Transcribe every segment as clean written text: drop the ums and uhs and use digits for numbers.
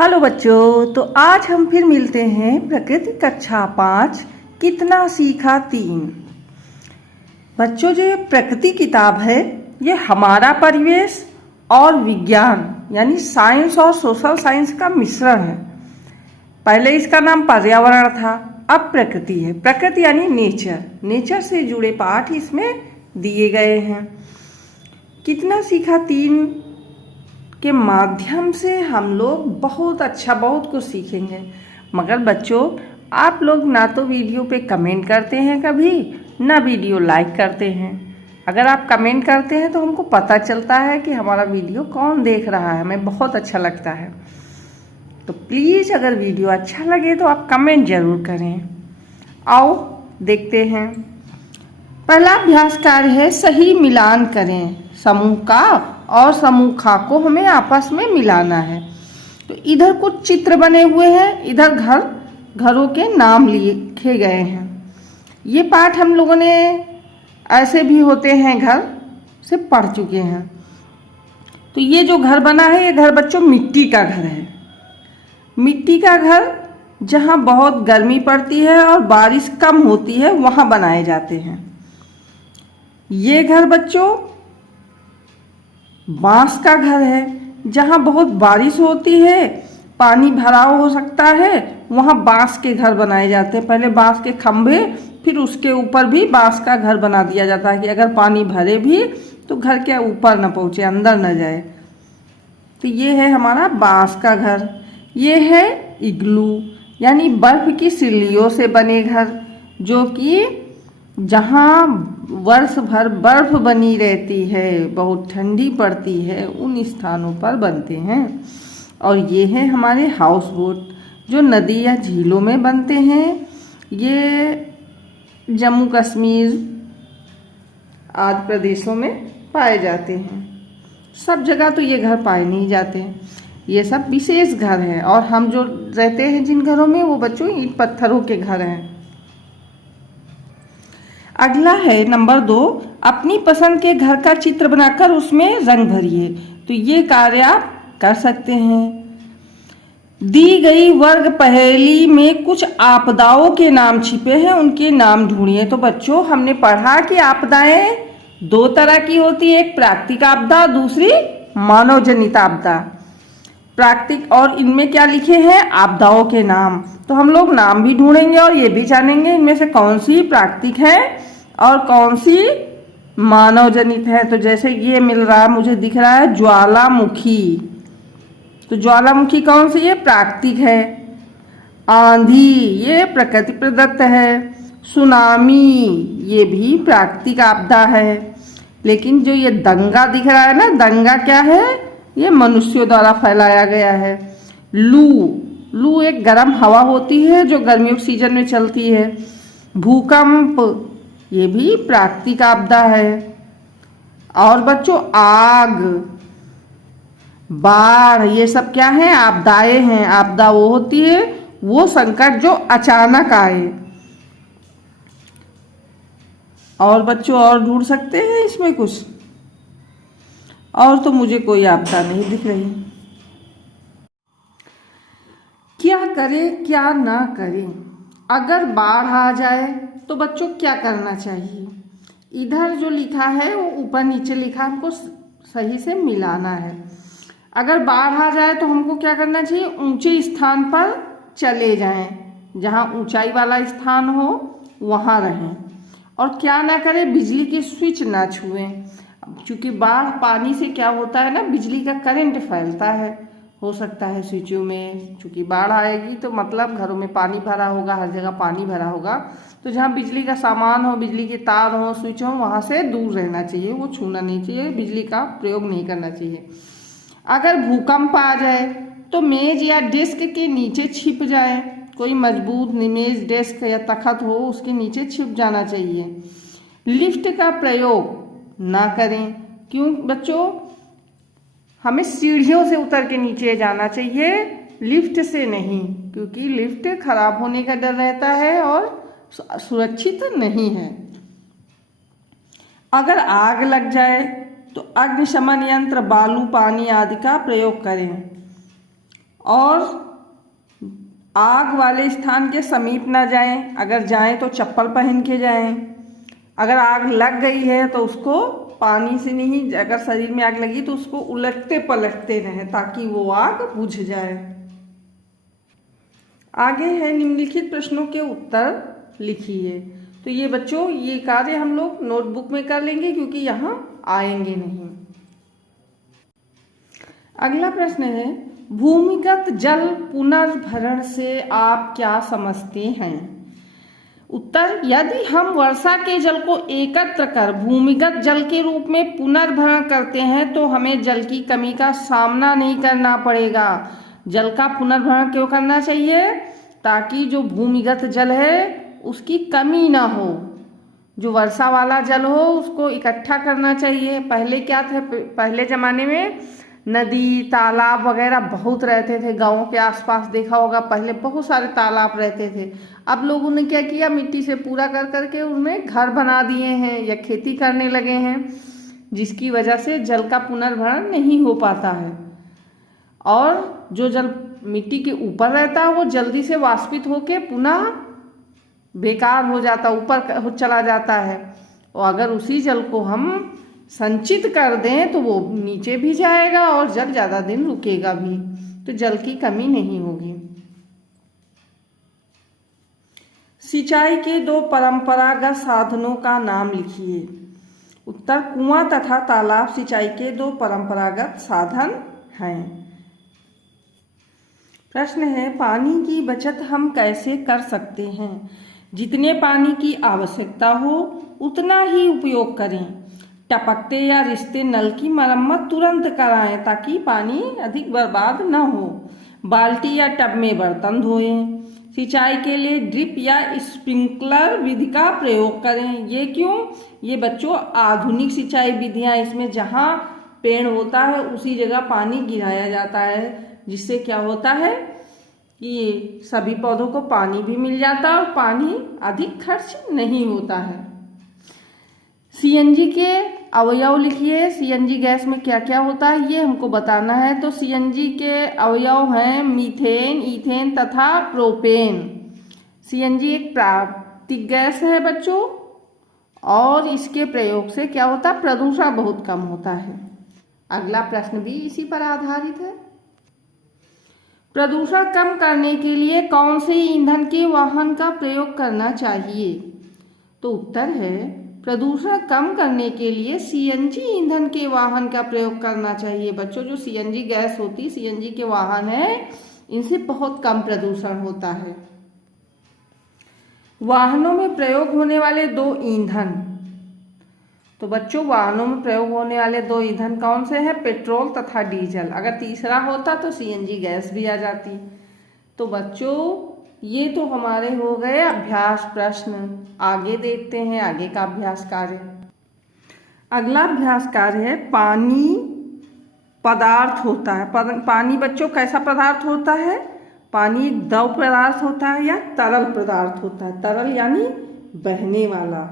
Hello बच्चों, तो आज हम फिर मिलते हैं प्रकृति कक्षा 5 कितना सीखा 3। बच्चों, जो ये प्रकृति किताब है ये हमारा परिवेश और विज्ञान यानी साइंस और सोशल साइंस का मिश्रण है। पहले इसका नाम पर्यावरण था, अब प्रकृति है। प्रकृति यानी नेचर से जुड़े पाठ इसमें दिए गए हैं। कितना सीखा 3 के माध्यम से हम लोग बहुत कुछ सीखेंगे। मगर बच्चों, आप लोग ना तो वीडियो पे कमेंट करते हैं कभी, ना वीडियो लाइक करते हैं। अगर आप कमेंट करते हैं तो हमको पता चलता है कि हमारा वीडियो कौन देख रहा है, हमें बहुत अच्छा लगता है। तो प्लीज़ अगर वीडियो अच्छा लगे तो आप कमेंट ज़रूर करें। आओ देखते हैं। पहला अभ्यास कार्य है सही मिलान करें। समूह का और समूह खा को हमें आपस में मिलाना है। तो इधर कुछ चित्र बने हुए हैं, इधर घरों के नाम लिखे गए हैं। ये पाठ हम लोगों ने ऐसे भी होते हैं घर से पढ़ चुके हैं। तो ये जो घर बना है ये घर बच्चों मिट्टी का घर है। मिट्टी का घर जहाँ बहुत गर्मी पड़ती है और बारिश कम होती है वहाँ बनाए जाते हैं। ये घर बच्चों बांस का घर है, जहाँ बहुत बारिश होती है, पानी भराव हो सकता है, वहाँ बांस के घर बनाए जाते हैं। पहले बांस के खंभे, फिर उसके ऊपर भी बांस का घर बना दिया जाता है कि अगर पानी भरे भी तो घर के ऊपर न पहुँचे, अंदर न जाए। तो ये है हमारा बांस का घर। ये है इग्लू यानी बर्फ की सिल्लियों से बने घर, जो कि जहाँ वर्ष भर बर्फ बनी रहती है, बहुत ठंडी पड़ती है, उन स्थानों पर बनते हैं। और ये है हमारे हाउस बोट, जो नदी या झीलों में बनते हैं। ये जम्मू कश्मीर आदि प्रदेशों में पाए जाते हैं। सब जगह तो ये घर पाए नहीं जाते हैं, ये सब विशेष घर हैं। और हम जो रहते हैं जिन घरों में, वो बच्चों ईंट पत्थरों के घर हैं। अगला है नंबर 2, अपनी पसंद के घर का चित्र बनाकर उसमें रंग भरिए। तो ये कार्य आप कर सकते हैं। दी गई वर्ग पहेली में कुछ आपदाओं के नाम छिपे हैं, उनके नाम ढूंढिए। तो बच्चों, हमने पढ़ा कि आपदाएं 2 तरह की होती है, एक प्राकृतिक आपदा, दूसरी मानव जनित आपदा। प्राकृतिक, और इनमें क्या लिखे हैं? आपदाओं के नाम। तो हम लोग नाम भी ढूंढेंगे और ये भी जानेंगे इनमें से कौन सी प्राकृतिक है और कौन सी मानव जनित है। तो जैसे ये मिल रहा है, मुझे दिख रहा है ज्वालामुखी। तो ज्वालामुखी कौन सी है? प्राकृतिक है। आंधी ये प्रकृति प्रदत्त है। सुनामी ये भी प्राकृतिक आपदा है। लेकिन जो ये दंगा दिख रहा है ना, दंगा क्या है? ये मनुष्यों द्वारा फैलाया गया है। लू एक गर्म हवा होती है जो गर्मियों के सीजन में चलती है। भूकंप ये भी प्राकृतिक आपदा है। और बच्चों, आग, बाढ़ ये सब क्या है? आपदाएं हैं। आपदा वो होती है, वो संकट जो अचानक आए। और बच्चों, और ढूंढ सकते हैं इसमें कुछ? और तो मुझे कोई आपदा नहीं दिख रही। क्या करें क्या ना करें? अगर बाढ़ आ जाए तो बच्चों क्या करना चाहिए? इधर जो लिखा है वो ऊपर नीचे लिखा, हमको सही से मिलाना है। अगर बाढ़ आ जाए तो हमको क्या करना चाहिए? ऊंचे स्थान पर चले जाएं, जहाँ ऊंचाई वाला स्थान हो वहाँ रहें। और क्या ना करें? बिजली के स्विच ना छुएं। क्योंकि बाढ़ पानी से क्या होता है ना, बिजली का करंट फैलता है, हो सकता है स्विचों में। क्योंकि बाढ़ आएगी तो मतलब घरों में पानी भरा होगा, हर जगह पानी भरा होगा। तो जहाँ बिजली का सामान हो, बिजली के तार हो, स्विच हो, वहाँ से दूर रहना चाहिए, वो छूना नहीं चाहिए, बिजली का प्रयोग नहीं करना चाहिए। अगर भूकंप आ जाए तो मेज या डेस्क के नीचे छिप जाए। कोई मजबूत मेज, डेस्क या तख्त हो, उसके नीचे छिप जाना चाहिए। लिफ्ट का प्रयोग ना करें। क्यों बच्चों? हमें सीढ़ियों से उतर के नीचे जाना चाहिए, लिफ्ट से नहीं, क्योंकि लिफ्ट खराब होने का डर रहता है और सुरक्षित नहीं है। अगर आग लग जाए तो अग्निशमन यंत्र, बालू, पानी आदि का प्रयोग करें। और आग वाले स्थान के समीप ना जाएं। अगर जाएं तो चप्पल पहन के जाएं। अगर आग लग गई है तो उसको पानी से नहीं, अगर शरीर में आग लगी तो उसको उलटते पलटते रहें ताकि वो आग बुझ जाए। आगे है निम्नलिखित प्रश्नों के उत्तर लिखिए। तो ये बच्चों ये कार्य हम लोग नोटबुक में कर लेंगे क्योंकि यहाँ आएंगे नहीं। अगला प्रश्न है, भूमिगत जल पुनर्भरण से आप क्या समझते हैं? उत्तर, यदि हम वर्षा के जल को एकत्र कर भूमिगत जल के रूप में पुनर्भरण करते हैं तो हमें जल की कमी का सामना नहीं करना पड़ेगा। जल का पुनर्भरण क्यों करना चाहिए? ताकि जो भूमिगत जल है उसकी कमी ना हो। जो वर्षा वाला जल हो उसको इकट्ठा करना चाहिए। पहले क्या थे, पहले ज़माने में नदी तालाब वगैरह बहुत रहते थे। गाँव के आसपास देखा होगा पहले बहुत सारे तालाब रहते थे। अब लोगों ने क्या किया, मिट्टी से पूरा कर करके उनमें घर बना दिए हैं या खेती करने लगे हैं, जिसकी वजह से जल का पुनर्भरण नहीं हो पाता है। और जो जल मिट्टी के ऊपर रहता है वो जल्दी से वाष्पित होके पुनः बेकार हो जाता, ऊपर चला जाता है। और अगर उसी जल को हम संचित कर दें तो वो नीचे भी जाएगा और जल ज़्यादा दिन रुकेगा भी, तो जल की कमी नहीं होगी। सिंचाई के दो परंपरागत साधनों का नाम लिखिए। उत्तर, कुआं तथा तालाब सिंचाई के दो परंपरागत साधन हैं। प्रश्न है, पानी की बचत हम कैसे कर सकते हैं? जितने पानी की आवश्यकता हो उतना ही उपयोग करें। टपकते या रिसते नल की मरम्मत तुरंत कराएं ताकि पानी अधिक बर्बाद न हो। बाल्टी या टब में बर्तन धोएं। सिंचाई के लिए ड्रिप या स्प्रिंकलर विधि का प्रयोग करें। ये क्यों? ये बच्चों आधुनिक सिंचाई विधियां, इसमें जहाँ पेड़ होता है उसी जगह पानी गिराया जाता है, जिससे क्या होता है कि सभी पौधों को पानी भी मिल जाता है और पानी अधिक खर्च नहीं होता है। सीएनजी के अवयव लिखिए। सीएनजी गैस में क्या क्या होता है ये हमको बताना है। तो सीएनजी के अवयव हैं मीथेन, ईथेन तथा प्रोपेन। सीएनजी एक प्राकृतिक गैस है बच्चों, और इसके प्रयोग से क्या होता है, प्रदूषण बहुत कम होता है। अगला प्रश्न भी इसी पर आधारित है। प्रदूषण कम करने के लिए कौन से ईंधन के वाहन का प्रयोग करना चाहिए? तो उत्तर है, प्रदूषण कम करने के लिए सीएनजी ईंधन के वाहन का प्रयोग करना चाहिए। बच्चों जो सीएनजी गैस होती, सीएनजी के वाहन है, इनसे बहुत कम प्रदूषण होता है। वाहनों में प्रयोग होने वाले दो ईंधन। तो बच्चों वाहनों में प्रयोग होने वाले दो ईंधन कौन से हैं? पेट्रोल तथा डीजल। अगर तीसरा होता तो सीएनजी गैस भी आ जाती। तो बच्चों ये तो हमारे हो गए अभ्यास प्रश्न। आगे देखते हैं आगे का अभ्यास कार्य। अगला अभ्यास कार्य है, पानी पदार्थ होता है। पानी बच्चों कैसा पदार्थ होता है? पानी एक द्रव पदार्थ होता है या तरल पदार्थ होता है। तरल यानी बहने वाला,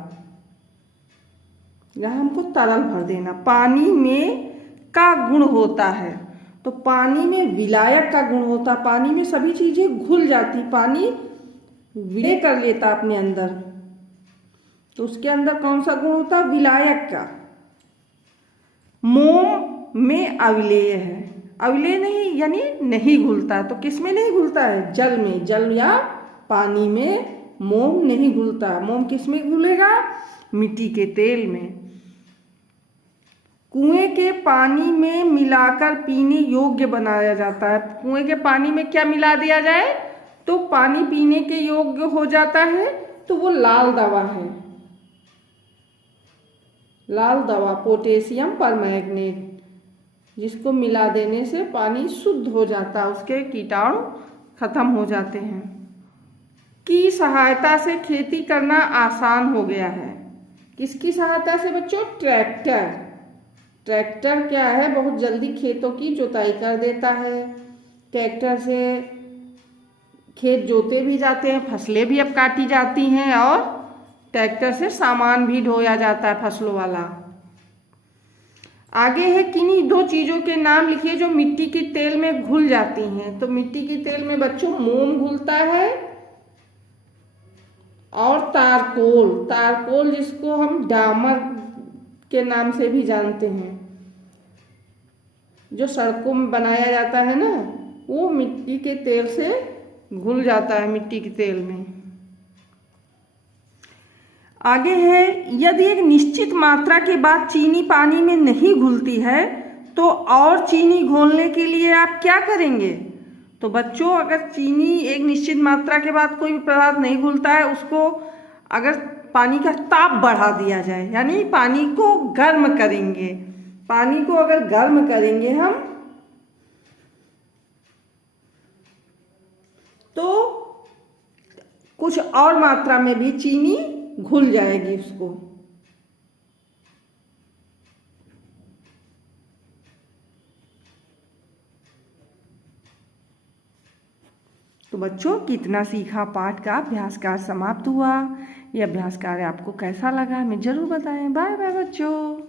यहाँ हमको तरल भर देना। पानी में का गुण होता है, तो पानी में विलायक का गुण होता है। पानी में सभी चीजें घुल जाती, पानी विलय कर लेता अपने अंदर, तो उसके अंदर कौन सा गुण होता है? विलायक का। मोम में अविलेय है। अविलेय नहीं यानी नहीं घुलता, तो किस में नहीं घुलता है? जल में। जल या पानी में मोम नहीं घुलता। मोम किस में घुलेगा? मिट्टी के तेल में। कुएं के पानी में मिलाकर पीने योग्य बनाया जाता है। कुएं के पानी में क्या मिला दिया जाए तो पानी पीने के योग्य हो जाता है? तो वो लाल दवा है। लाल दवा पोटेशियम परमैंगनेट, जिसको मिला देने से पानी शुद्ध हो जाता है, उसके कीटाणु खत्म हो जाते हैं। की सहायता से खेती करना आसान हो गया है। किसकी सहायता से बच्चों? ट्रैक्टर। ट्रैक्टर क्या है, बहुत जल्दी खेतों की जुताई कर देता है। ट्रैक्टर से खेत जोते भी जाते हैं, फसलें भी अब काटी जाती हैं, और ट्रैक्टर से सामान भी ढोया जाता है फसलों वाला। आगे है किन्हीं दो चीज़ों के नाम लिखिए जो मिट्टी की तेल में घुल जाती हैं। तो मिट्टी की तेल में बच्चों मोम घुलता है और तारकोल, तारकोल जिसको हम डामर के नाम से भी जानते हैं, जो सड़कों में बनाया जाता है ना, वो मिट्टी के तेल से घुल जाता है मिट्टी के तेल में। आगे है यदि एक निश्चित मात्रा के बाद चीनी पानी में नहीं घुलती है तो और चीनी घोलने के लिए आप क्या करेंगे। तो बच्चों अगर चीनी एक निश्चित मात्रा के बाद कोई भी पदार्थ नहीं घुलता है, उसको अगर पानी का ताप बढ़ा दिया जाए, यानी पानी को गर्म करेंगे, पानी को अगर गर्म करेंगे हम तो कुछ और मात्रा में भी चीनी घुल जाएगी उसको। तो बच्चों कितना सीखा पाठ का अभ्यास कार्य समाप्त हुआ। ये अभ्यास कार्य आपको कैसा लगा हमें जरूर बताएं। बाय बाय बच्चों।